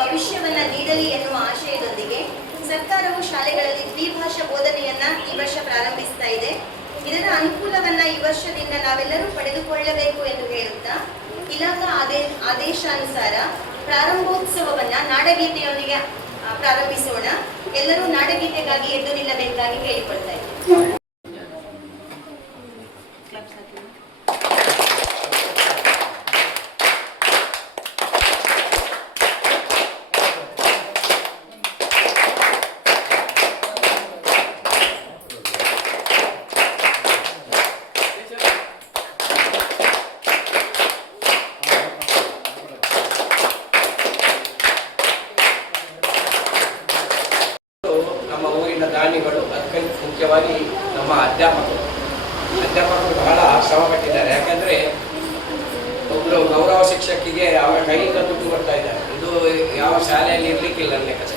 ಭವಿಷ್ಯವನ್ನ ನೀಡಲಿ ಎನ್ನುವ ಆಶಯದೊಂದಿಗೆ ಸರ್ಕಾರವು ಶಾಲೆಗಳಲ್ಲಿ ದ್ವಿಭಾಷಾ ಬೋಧನೆಯನ್ನ ಈ ವರ್ಷ ಪ್ರಾರಂಭಿಸ್ತಾ ಇದೆ. ಇದರ ಅನುಕೂಲವನ್ನ ಈ ವರ್ಷದಿಂದ ನಾವೆಲ್ಲರೂ ಪಡೆದುಕೊಳ್ಳಬೇಕು ಎಂದು ಹೇಳುತ್ತಾ ಇಲಾಖಾ ಆದೇಶಾನುಸಾರ ಪ್ರಾರಂಭೋತ್ಸವವನ್ನ ನಾಡಗೀತೆಯೊಂದಿಗೆ ಪ್ರಾರಂಭಿಸೋಣ. ಎಲ್ಲರೂ ನಾಡಗೀತೆಗಾಗಿ ಎದ್ದು ನಿಲ್ಲಬೇಕಾಗಿ ಕೇಳಿಕೊಳ್ತಾ ಇದ್ದೇವೆ. ದಾನಿಗಳು ಅದಕ್ಕಿಂತ ಮುಖ್ಯವಾಗಿ ನಮ್ಮ ಅಧ್ಯಾಪಕರು ಬಹಳ ಶ್ರಮ ಪಟ್ಟಿದ್ದಾರೆ. ಯಾಕಂದರೆ ಒಬ್ಬರು ಗೌರವ ಶಿಕ್ಷಕಿಗೆ ಅವರ ಕೈಯಿಂದ ದುಡ್ಡು ಕೊಡ್ತಾ ಇದ್ದಾರೆ. ಇದು ಯಾವ ಶಾಲೆಯಲ್ಲಿ ಇರಲಿಕ್ಕಿಲ್ಲ ಲೆಕ್ಕ.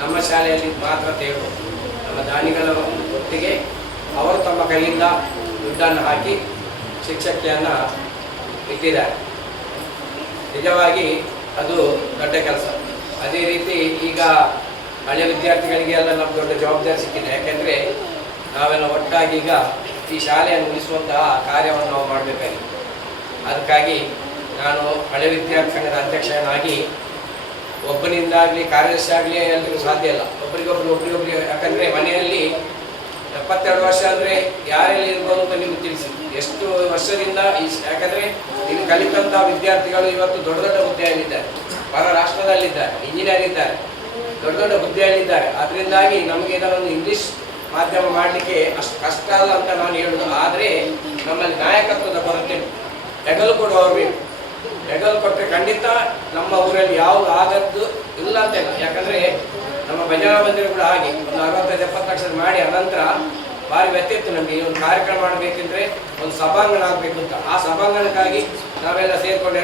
ನಮ್ಮ ಶಾಲೆಯಲ್ಲಿ ಮಾತ್ರ ತೇಳ್ಬೋದು. ನಮ್ಮ ದಾನಿಗಳ ಒಟ್ಟಿಗೆ ಅವರು ತಮ್ಮ ಕೈಯಿಂದ ದುಡ್ಡನ್ನು ಹಾಕಿ ಶಿಕ್ಷಕಿಯನ್ನು ಇಟ್ಟಿದ್ದಾರೆ. ನಿಜವಾಗಿ ಅದು ದೊಡ್ಡ ಕೆಲಸ. ಅದೇ ರೀತಿ ಈಗ ಹಳೆಯ ವಿದ್ಯಾರ್ಥಿಗಳಿಗೆ ಎಲ್ಲ ನಮ್ಗೆ ದೊಡ್ಡ ಜವಾಬ್ದಾರಿ ಸಿಕ್ಕಿದೆ. ಯಾಕೆಂದರೆ ನಾವೆಲ್ಲ ಒಟ್ಟಾಗಿ ಈಗ ಈ ಶಾಲೆಯನ್ನು ಉಳಿಸುವಂತಹ ಕಾರ್ಯವನ್ನು ನಾವು ಮಾಡಬೇಕಾಗಿದೆ. ಅದಕ್ಕಾಗಿ ನಾನು ಹಳೆಯ ವಿದ್ಯಾರ್ಥಿ ಸಂಘದ ಅಧ್ಯಕ್ಷನಾಗಿ ಒಬ್ಬನಿಂದಾಗಲಿ ಕಾರ್ಯದರ್ಶಿ ಆಗಲಿ ಎಲ್ಲರಿಗೂ ಸಾಧ್ಯ ಇಲ್ಲ. ಒಬ್ಬರಿಗೊಬ್ಬರು ಯಾಕಂದರೆ ಮನೆಯಲ್ಲಿ 72 ವರ್ಷ ಅಂದರೆ ಯಾರೆಲ್ಲಿ ಇರ್ಬೋದು ಅಂತ ನಿಮ್ಗೆ ತಿಳಿಸಿ. ಎಷ್ಟು ವರ್ಷದಿಂದ ಯಾಕಂದರೆ ಇಲ್ಲಿ ಕಲಿತಂಥ ವಿದ್ಯಾರ್ಥಿಗಳು ಇವತ್ತು ದೊಡ್ಡ ದೊಡ್ಡ ಹುದ್ದೆಯಲ್ಲಿದ್ದಾರೆ, ಹೊರ ರಾಷ್ಟ್ರದಲ್ಲಿದ್ದಾರೆ, ಇಂಜಿನಿಯರ್ ಇದ್ದಾರೆ, ದೊಡ್ಡ ದೊಡ್ಡ ಹುದ್ದೆಯಲ್ಲಿದ್ದಾರೆ. ಅದರಿಂದಾಗಿ ನಮಗೆ ಇದನ್ನು ಇಂಗ್ಲೀಷ್ ಮಾಧ್ಯಮ ಮಾಡಲಿಕ್ಕೆ ಅಷ್ಟು ಕಷ್ಟ ಅಲ್ಲ ಅಂತ ನಾನು ಹೇಳುವುದು. ಆದರೆ ನಮ್ಮಲ್ಲಿ ನಾಯಕತ್ವದ ಕೊರತೆ, ಹೆಗಲು ಕೊಡುವವರು ಬೇಕು. ಹೆಗಲು ಕೊಟ್ಟರೆ ಖಂಡಿತ ನಮ್ಮ ಊರಲ್ಲಿ ಯಾವುದು ಆಗದ್ದು ಇಲ್ಲ ಅಂತ ಇಲ್ಲ. ಯಾಕಂದರೆ ನಮ್ಮ ಭಜನಾ ಮಂದಿರ ಕೂಡ ಹಾಗೆ ಒಂದು 60-70 ಲಕ್ಷ ಮಾಡಿ ಅನಂತರ ಭಾರಿ ವ್ಯತ್ಯಿತ್ತು ನಮಗೆ. ಈ ಒಂದು ಕಾರ್ಯಕ್ರಮ ಮಾಡಬೇಕೆಂದರೆ ಒಂದು ಸಭಾಂಗಣ ಆಗಬೇಕು ಅಂತ. ಆ ಸಭಾಂಗಣಕ್ಕಾಗಿ ನಾವೆಲ್ಲ ಸೇರಿಕೊಂಡು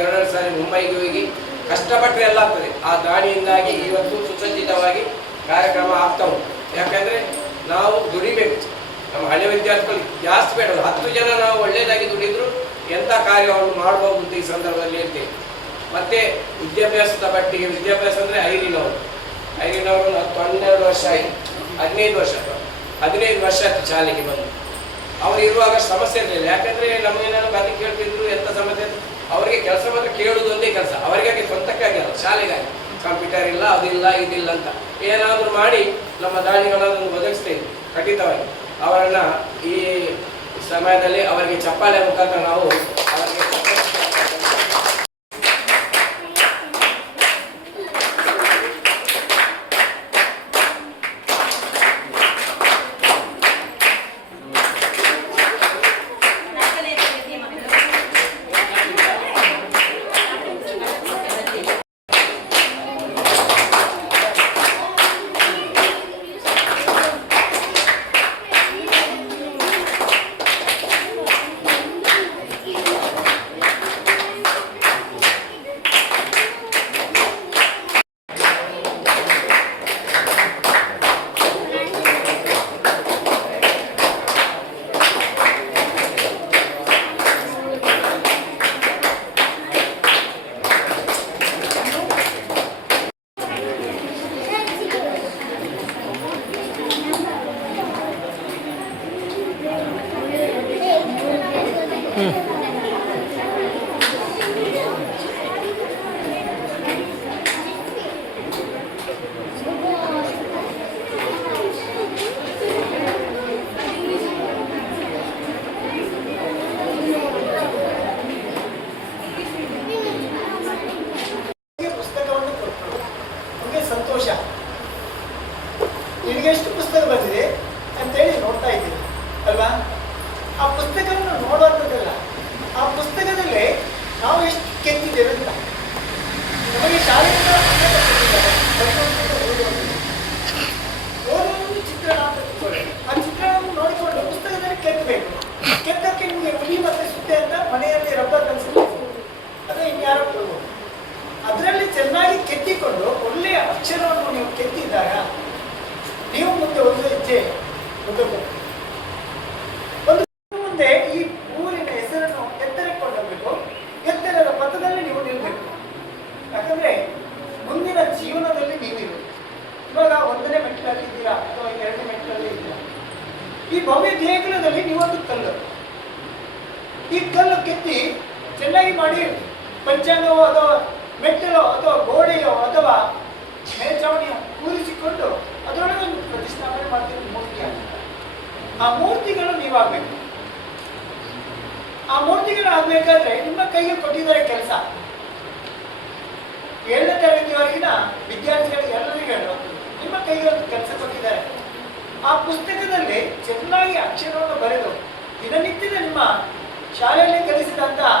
ಎರಡು ಸಾರಿ ಮುಂಬೈಗೆ ಹೋಗಿ ಕಷ್ಟಪಟ್ಟರೆ ಎಲ್ಲ ಆಗ್ತದೆ. ಆ ದಾನಿಯಿಂದಾಗಿ ಇವತ್ತು ಸುಸಜ್ಜಿತವಾಗಿ ಕಾರ್ಯಕ್ರಮ ಆಗ್ತಾ ಉಂಟು. ಯಾಕಂದರೆ ನಾವು ದುಡಿಬೇಕು. ನಮ್ಮ ಹಳೆಯ ವಿದ್ಯಾರ್ಥಿಗಳು ಜಾಸ್ತಿ ಬೇಡ, 10 ಜನ ನಾವು ಒಳ್ಳೆಯದಾಗಿ ದುಡಿದ್ರು ಎಂಥ ಕಾರ್ಯವನ್ನು ಮಾಡಬಹುದು ಅಂತ ಈ ಸಂದರ್ಭದಲ್ಲಿ ಹೇಳ್ತೇವೆ. ಮತ್ತು ವಿದ್ಯಾಭ್ಯಾಸದ ಮಟ್ಟಿಗೆ, ವಿದ್ಯಾಭ್ಯಾಸ ಅಂದರೆ ಐರಿನವರು 12 ವರ್ಷ ಆಯಿತು, 15 ವರ್ಷ ಆಯಿತು ಶಾಲೆಗೆ ಬಂದು. ಅವರು ಇರುವಾಗ ಸಮಸ್ಯೆ ಇರಲಿಲ್ಲ. ಯಾಕಂದರೆ ನಮಗೇನಾದ್ರು ಬರಲಿಕ್ಕೆ ಕೇಳ್ತಿದ್ರು, ಎಂಥ ಸಮಸ್ಯೆ ಅವರಿಗೆ ಕೆಲಸ ಮಾತ್ರ ಕೇಳುವುದೊಂದೇ ಕೆಲಸ. ಅವರಿಗಾಗಿ ಸ್ವಂತಕ್ಕಾಗಿ ಅಲ್ಲ, ಶಾಲೆಗಾಗಿ. ಕಂಪ್ಯೂಟರ್ ಇಲ್ಲ, ಅದಿಲ್ಲ, ಇದಿಲ್ಲ ಅಂತ ಏನಾದರೂ ಮಾಡಿ ನಮ್ಮ ದಾನಿಗಳನ್ನು ಒದಗಿಸ್ತೇವೆ ಖಂಡಿತವಾಗಿ. ಅವರನ್ನು ಈ ಸಮಯದಲ್ಲಿ ಅವರಿಗೆ ಚಪ್ಪಾಳೆ ಮುಖಾಂತರ ನಾವು ಅವರಿಗೆ ಅಕ್ಷರವನ್ನು ನೀವು ಕೆತ್ತಿದಾಗ ನೀವು ಮುಂದೆ ಒಂದು ಹೆಜ್ಜೆ ಮುಂದಕ್ಕೆ ಹೋಗ್ತೀರಿ. ಒಂದು ಮುಂದೆ ಈ ಊರಿನ ಹೆಸರನ್ನು ಎತ್ತರಕ್ಕೆ ಕೊಂಡೋಗ್ಬೇಕು, ಎತ್ತರದ ಪಥದಲ್ಲಿ ನೀವು ನಿಲ್ಬೇಕು. ಯಾಕಂದ್ರೆ ಮುಂದಿನ ಜೀವನದಲ್ಲಿ ನೀವಿರು. ಇವಾಗ 1ನೇ ಮೆಟ್ಟಿಲಲ್ಲಿ ಇದ್ದೀರಾ ಅಥವಾ 2ನೇ ಮೆಟ್ಟಿಲಲ್ಲಿ ಇದ್ದೀರಾ. ಈ ಭವ್ಯ ದೇಗುಲದಲ್ಲಿ ನೀವೊಂದು ಕಲ್ಲು, ಈ ಕಲ್ಲು ಕೆತ್ತಿ ಚೆನ್ನಾಗಿ ಮಾಡಿ ಪಂಚಾಂಗವೋ ಅಥವಾ ಮೆಟ್ಟಲೋ ಅಥವಾ ಗೋಡೆಯೋ ಅಥವಾ ಮೇಲ್ಛಾವಣಿಯೋ ಕೂರಿಸಿಕೊಂಡು ಅದರೊಳಗೆ ಒಂದು ಪ್ರತಿಷ್ಠಾಪನೆ ಮಾಡ್ತೀವಿ ಮೂರ್ತಿ ಆಗ್ತದೆ. ಆ ಮೂರ್ತಿಗಳು ನೀವಾಗಬೇಕು. ಆ ಮೂರ್ತಿಗಳು ಆಗ್ಬೇಕಾದ್ರೆ ನಿಮ್ಮ ಕೈಗೆ ಕೊಟ್ಟಿದ್ದಾರೆ ಕೆಲಸ. 7ನೇ ತರಗತಿವರೆಗಿನ ವಿದ್ಯಾರ್ಥಿಗಳಿಗೆ ಎಲ್ಲರಿಗೂ ಹೇಳುವುದು, ನಿಮ್ಮ ಕೈಗೆ ಒಂದು ಕೆಲಸ ಕೊಟ್ಟಿದ್ದಾರೆ. ಆ ಪುಸ್ತಕದಲ್ಲಿ ಚೆನ್ನಾಗಿ ಅಕ್ಷರವನ್ನು ಬರೆದು ದಿನನಿತ್ಯದ ನಿಮ್ಮ ಶಾಲೆಯಲ್ಲಿ ಕಲಿಸಿದಂತಹ